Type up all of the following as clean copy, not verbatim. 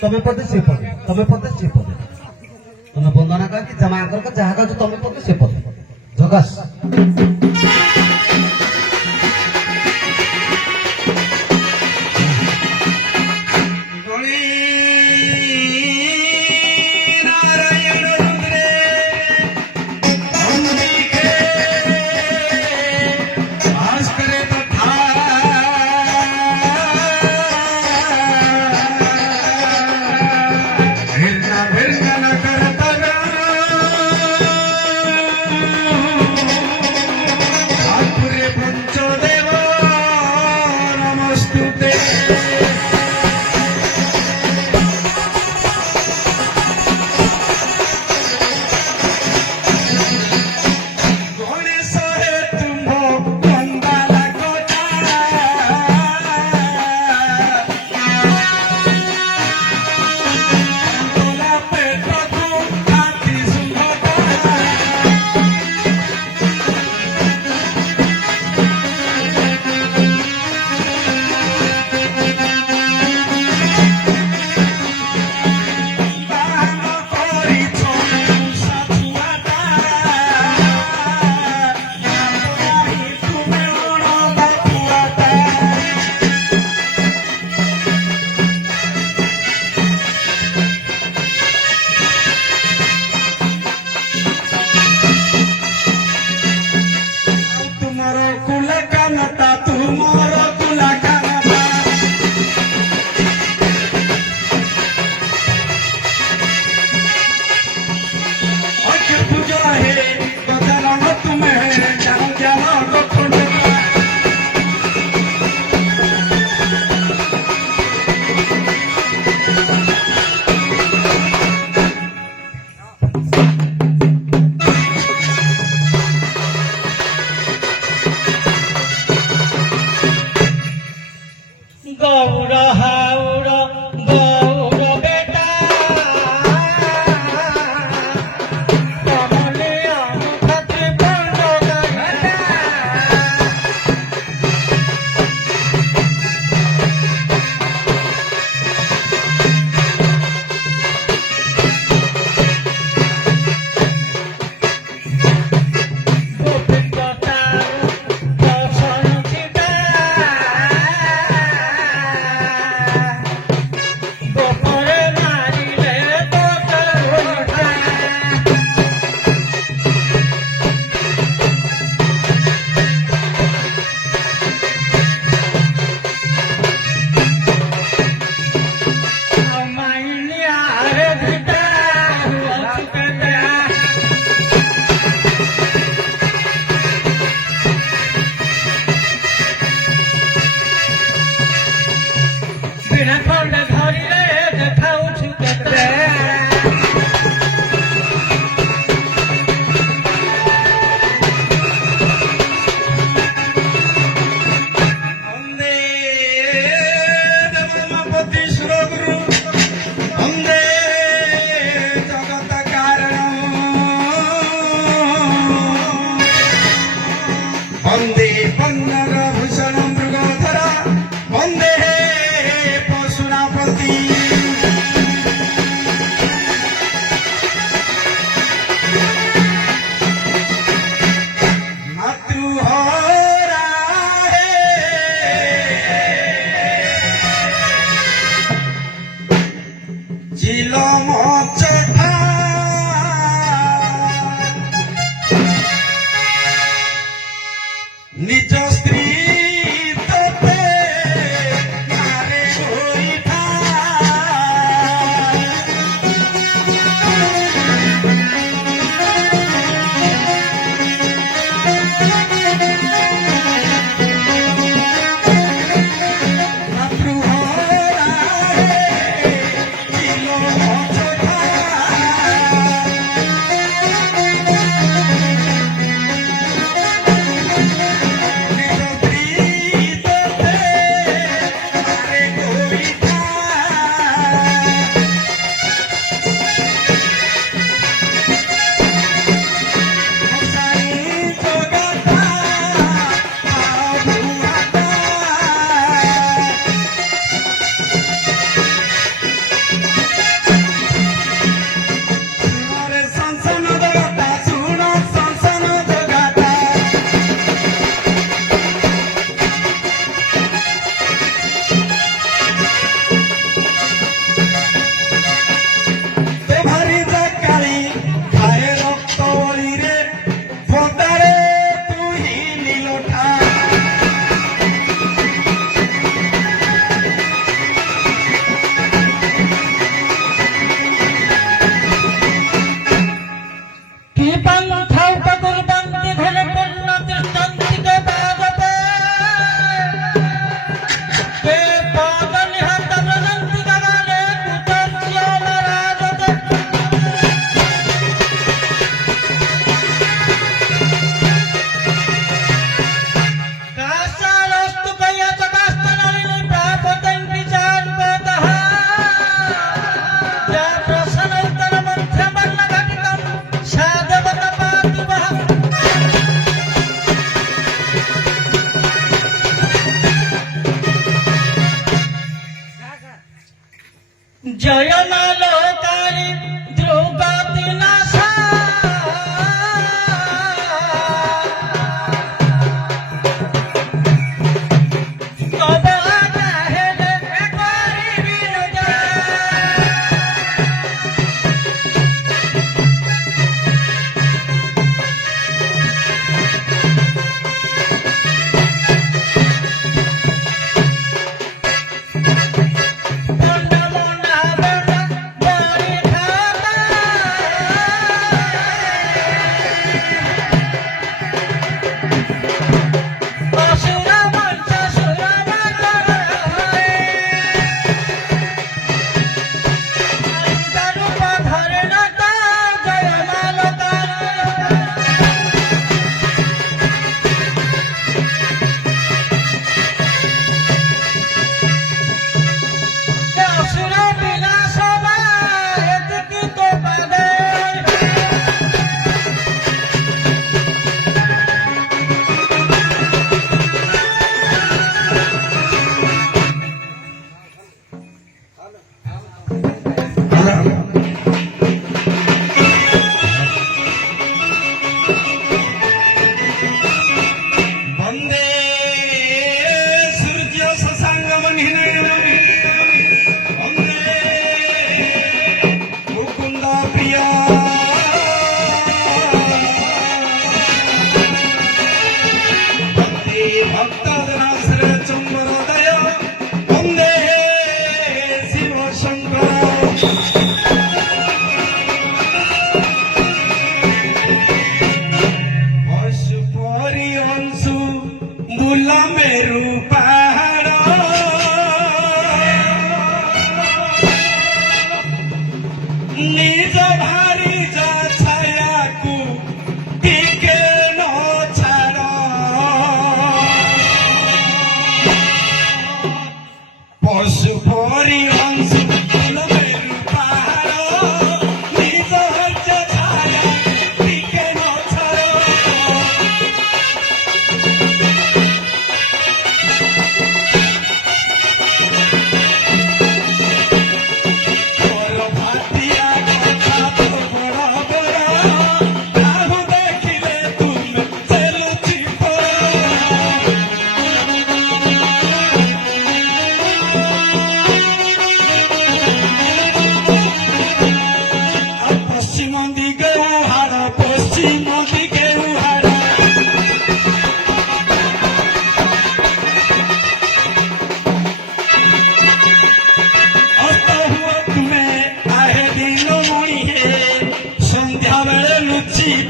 તમે પોતે છે પોતે તમે પોતે છે પોતે તમે બંધના કા કે જમા કર કે જાહા કા તમે પોતે છે પોતે જગસ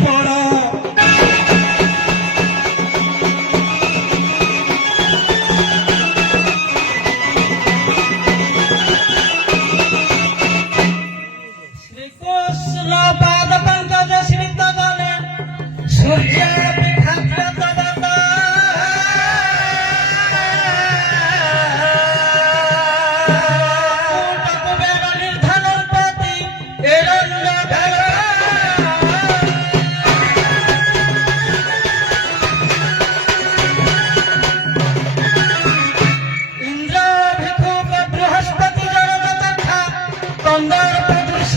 ପଡ଼ শ্রীকৃষ্ণ পাদ পঙ্কজ স্মৃত গলে সূর্য বিখ্যাত দেবতা কুবের নির্ধনপতি এরণ্য ইন্দ্র ভিক্ষুক বৃহস্পতি জড়গতক্ষা কন্দর্প দৃশ্য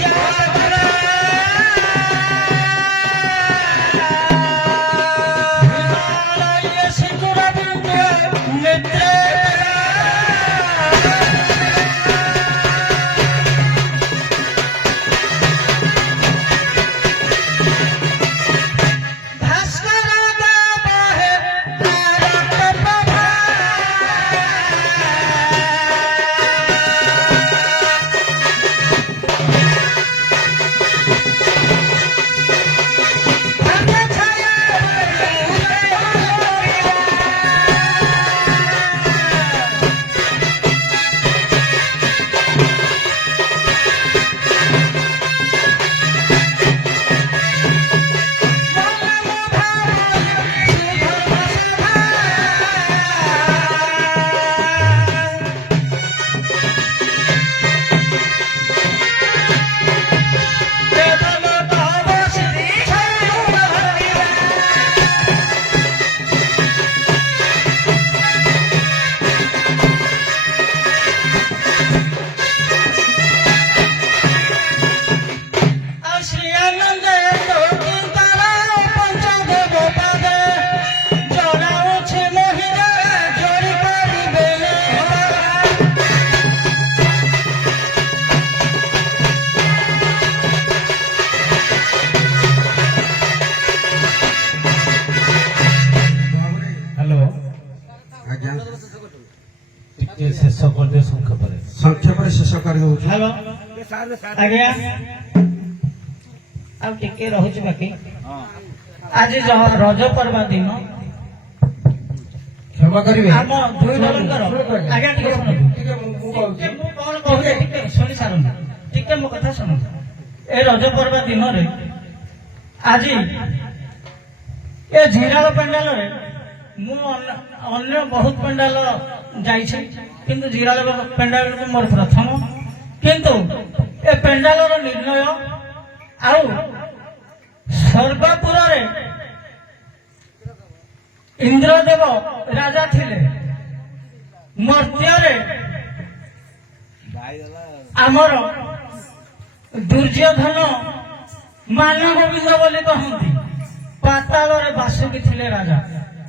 शेष कर संक्षेप शेष कर हेलो आज्ञा अब टिके रहुच बाकी आज जहाँ रज पर्व दिन क्षमा करेंगे आम दुई दलकर आज्ञा टिके शुणी सारू टिके मो कथा शुणु ए रज पर्व दिन रे आज ए झिराल पेंडाल रे मु अन्य बहुत पेंडाल जाइछे किंतु झिराल पेंडाल को मोर प्रथम किंतु ए पेंडाल निर्णय आउ सर्वपुर रे इंद्रदेव राजा थिले मर्त्य रे आमर दुर्योधन मान गोविंद बोली कहती पाताल रे बासुकी थिले राजा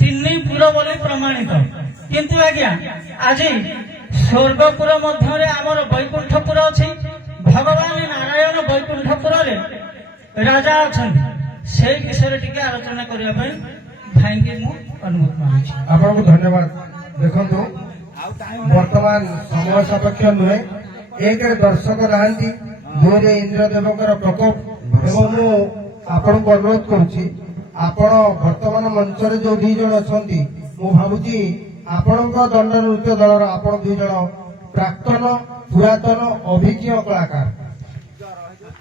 तीन पुर बोली प्रमाणित किंतु आज्ञा आज स्वर्गपुर मध्य आमर वैकुंठपुर अच्छी भगवान नारायण वैकुंठपुर रे राजा अच्छा से विषय टी आलोचना करने भाई के अनुमति मांगी आपको धन्यवाद देखो वर्तमान समय सापेक्ष नुहे एक दर्शक नहांती दुई इंद्रदेवकर प्रकोप एवं मु आपन को अनुरोध करुछि आपण वर्तमान मंच रे जो दी जण अछंती मु भाबुची आपण दंड नृत्य दल आपण दुई जण प्राक्तन पुरातन अभिज्ञ कलाकार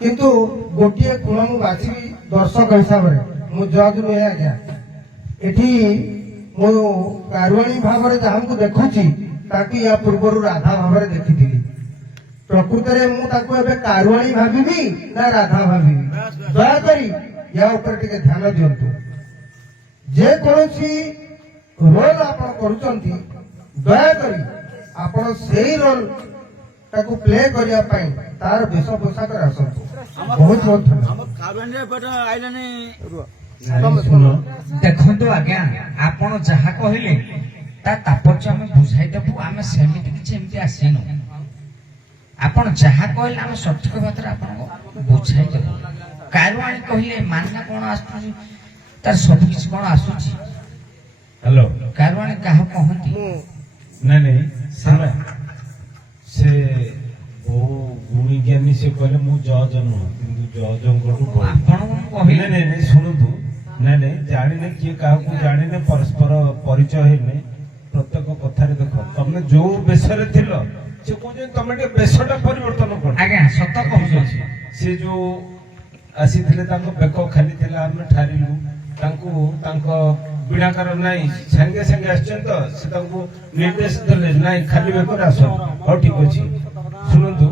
किंतु गोटे गुण मु बाछी दर्शक हिसाब से मु जज नुहे आज्ञा एठी मु कारुणी भाव में जहाँ को देखुची ताकि या पूर्व राधा भाव में देखी प्रकृत में मुझे कारुणी भावी ना राधा भावी दयाकोरी या ऊपर टिके ध्यान दिंतु जे कौन रोल आप दयाकोरी आपण से रोल ताकू प्ले करने तार वेश पोशाक आसतु बहुत बहुत देखो आज्ञा आपण जहा कहले तात्पर्य आम बुझाईदेबू आम सेमती किसी आसीनु आपण जहा कहले आम सठिक भाव में बुझाईदेबू कारुणी कहले मानना कौन आस तार सब किसी कौन आसूची हेलो कारुणी क्या कहती नहीं नहीं सारा से ବହୁ ଗୁଣି ଜ୍ଞାନୀ ସେ କହିଲେ ମୁଁ ଜଜ ନୁହଁ କିନ୍ତୁ ଜଜଙ୍କଠୁ ବଳି। ଆପଣଙ୍କୁ ମୁଁ କହିଲି ନାଇଁ ନାଇଁ ଶୁଣନ୍ତୁ, ନାଇଁ ଜାଣିନେ କିଏ କାହାକୁ ଜାଣିନେ ପରସ୍ପର ପରିଚୟ ହେଇନେ ପ୍ରତ୍ୟେକ କଥାରେ ଦେଖ ତମେ ଯୋଉ ବେଶରେ ଥିଲ ସେ କହୁଛନ୍ତି ତମେ ଟିକେ ବେଶଟା ପରିବର୍ତ୍ତନ କର। ଆଜ୍ଞା ସତ କହୁଛନ୍ତି। ସେ ଯୋଉ ଆସିଥିଲେ ତାଙ୍କ ବେକ ଖାଲି ଥିଲା ଆମେ ଠାରିଲୁ ତାଙ୍କୁ, ତାଙ୍କ ବିଣାକାର ନାଇଁ ସାଙ୍ଗେ ସାଙ୍ଗେ ଆସିଛନ୍ତି ତ ସେ ତାଙ୍କୁ ନିର୍ଦ୍ଦେଶ ଦେଲେ ନାଇଁ ଖାଲି ବେକରେ ଆସ। ହଉ ଠିକ ଅଛି ଶୁଣନ୍ତୁ,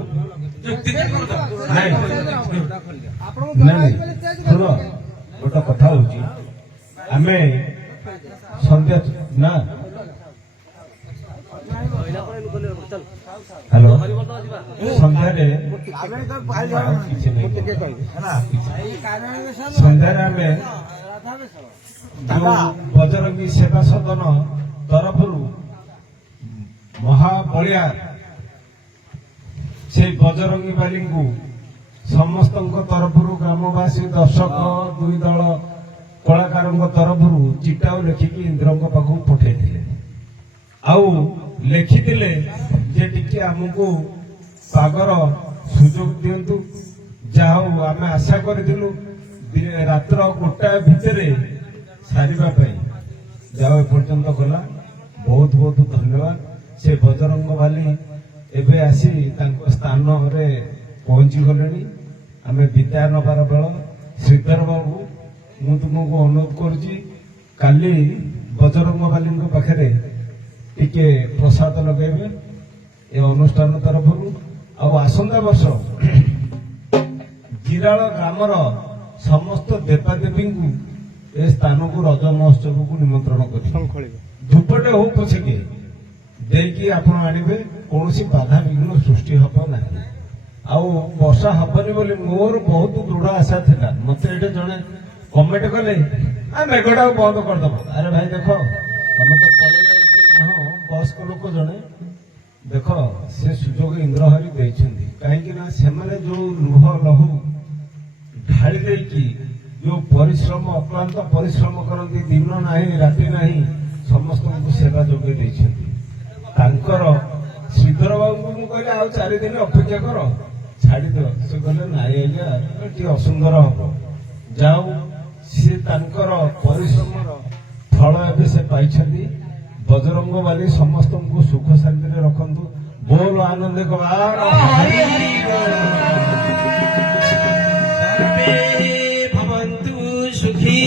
ନାଇଁ ନାଇଁ ଶୁଣ ଗୋଟେ କଥା ହଉଛି ଆମେ ସନ୍ଧ୍ୟା ନା ହ୍ୟାଲୋ ସନ୍ଧ୍ୟାରେ କିଛି ନାହିଁ ସନ୍ଧ୍ୟାରେ ଆମେ ଯୋଉ ବଜରଙ୍ଗୀ ସେବା ସଦନ ତରଫରୁ ମହାବଳିଆ ସେଇ ବଜରଙ୍ଗୀ ବାଲିଙ୍କୁ ସମସ୍ତଙ୍କ ତରଫରୁ ଗ୍ରାମବାସୀ ଦର୍ଶକ ଦୁଇ ଦଳ କଳାକାରଙ୍କ ତରଫରୁ ଚିଠା ଲେଖିକି ଇନ୍ଦ୍ରଙ୍କ ପାଖକୁ ପଠେଇଥିଲେ। ଆଉ ଲେଖିଥିଲେ ଯେ ଟିକେ ଆମକୁ ପାଗର ସୁଯୋଗ ଦିଅନ୍ତୁ। ଯାହା ହଉ ଆମେ ଆଶା କରିଥିଲୁ ରାତ୍ର 1ଟା ଭିତରେ ସାରିବା ପାଇଁ, ଯାହା ଏପର୍ଯ୍ୟନ୍ତ ଗଲା। ବହୁତ ବହୁତ ଧନ୍ୟବାଦ। ସେ ବଜରଙ୍ଗ ବାଲି ଏବେ ଆସି ତାଙ୍କ ସ୍ଥାନରେ ପହଞ୍ଚି ଗଲେଣି। ଆମେ ବିଦାୟ ନେବାର ବେଳ। ଶ୍ରୀଧର ବାବୁ ମୁଁ ତୁମକୁ ଅନୁରୋଧ କରୁଛି କାଲି ବଜରଙ୍ଗ ବାଲିଙ୍କ ପାଖରେ ଟିକେ ପ୍ରସାଦ ଲଗାଇବେ ଏ ଅନୁଷ୍ଠାନ ତରଫରୁ। ଆଉ ଆସନ୍ତା ବର୍ଷ ଜିରାଳ ଗ୍ରାମର ସମସ୍ତ ଦେବାଦେବୀଙ୍କୁ ଏ ସ୍ଥାନକୁ ରଜ ମହୋତ୍ସବକୁ ନିମନ୍ତ୍ରଣ କରିବେ। ଧୂପଟେ ହଉ ପଛକେ ଦେଇକି ଆପଣ ଆଣିବେ, କୌଣସି ବାଧାବିଘ୍ନ ସୃଷ୍ଟି ହବ ନାହିଁ। ଆଉ ବର୍ଷା ହବନି ବୋଲି ମୋର ବହୁତ ଦୃଢ ଆଶା ଥିଲା। ମତେ ଏଠି ଜଣେ କମେଣ୍ଟ କଲେ ମେଘଟାକୁ ବନ୍ଦ କରିଦବ। ଆରେ ଭାଇ ଦେଖ ତମେ ତ ପଳେଇଲେ ନାହଁ, ବୟସ୍କ ଲୋକ ଜଣେ ଦେଖ ସେ ସୁଯୋଗ ଇନ୍ଦ୍ରହରି ଦେଇଛନ୍ତି। କାହିଁକି ନା ସେମାନେ ଯୋଉ ଲୁହ ଲହୁ ଢାଳି ଦେଇକି ଯୋଉ ପରିଶ୍ରମ ଅକ୍ଳାନ୍ତ ପରିଶ୍ରମ କରନ୍ତି, ଦିନ ନାହିଁ ରାତି ନାହିଁ ସମସ୍ତଙ୍କୁ ସେବା ଯୋଗାଇ ଦେଇଛନ୍ତି। ତାଙ୍କର ଶ୍ରୀଧର ବାବୁଙ୍କୁ ମୁଁ କହିଲି ଆଉ 4 ଦିନ ଅପେକ୍ଷା କର ଛାଡିଦିଅ। ସେ କହିଲେ ନାଇଁ ଆଜ୍ଞା ଟିକେ ଅସୁନ୍ଦର ହବ। ଯାଉ ସିଏ ତାଙ୍କର ପରିଶ୍ରମର ଫଳ ଏବେ ସେ ପାଇଛନ୍ତି। ବଜରଙ୍ଗ ବାଲି ସମସ୍ତଙ୍କୁ ସୁଖ ଶାନ୍ତିରେ ରଖନ୍ତୁ। ବୋଲ ଆନନ୍ଦ ଭବନ୍ତୁ ସୁଖୀ।